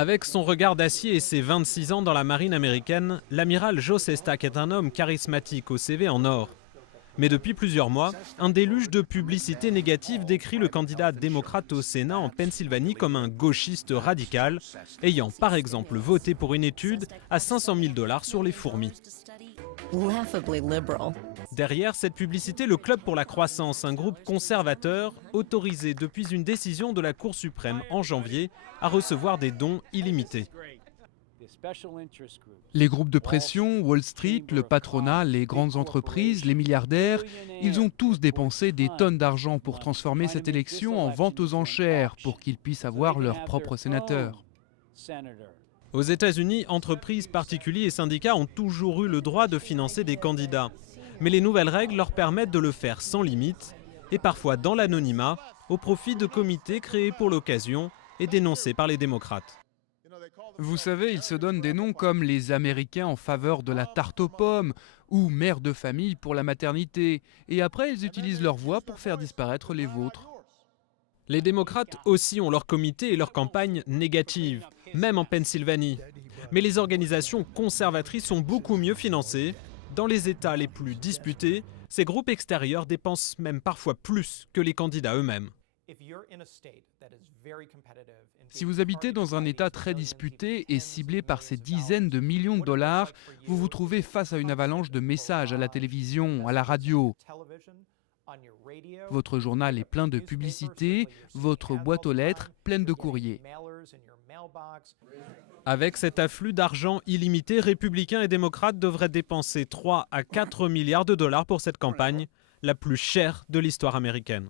Avec son regard d'acier et ses 26 ans dans la marine américaine, l'amiral Joe Sestak est un homme charismatique au CV en or. Mais depuis plusieurs mois, un déluge de publicité négative décrit le candidat démocrate au Sénat en Pennsylvanie comme un gauchiste radical, ayant par exemple voté pour une étude à 500 000 $ sur les fourmis. Derrière cette publicité, le Club pour la croissance, un groupe conservateur autorisé depuis une décision de la Cour suprême en janvier à recevoir des dons illimités. Les groupes de pression, Wall Street, le patronat, les grandes entreprises, les milliardaires, ils ont tous dépensé des tonnes d'argent pour transformer cette élection en vente aux enchères pour qu'ils puissent avoir leur propre sénateur. Aux États-Unis, entreprises, particuliers et syndicats ont toujours eu le droit de financer des candidats. Mais les nouvelles règles leur permettent de le faire sans limite et parfois dans l'anonymat, au profit de comités créés pour l'occasion et dénoncés par les démocrates. Vous savez, ils se donnent des noms comme les Américains en faveur de la tarte aux pommes ou mères de famille pour la maternité. Et après, ils utilisent leur voix pour faire disparaître les vôtres. Les démocrates aussi ont leur comité et leur campagne négative, même en Pennsylvanie. Mais les organisations conservatrices sont beaucoup mieux financées. Dans les États les plus disputés, ces groupes extérieurs dépensent même parfois plus que les candidats eux-mêmes. Si vous habitez dans un État très disputé et ciblé par ces dizaines de millions de dollars, vous vous trouvez face à une avalanche de messages à la télévision, à la radio. Votre journal est plein de publicités, votre boîte aux lettres pleine de courriers. Avec cet afflux d'argent illimité, républicains et démocrates devraient dépenser 3 à 4 milliards de dollars pour cette campagne, la plus chère de l'histoire américaine.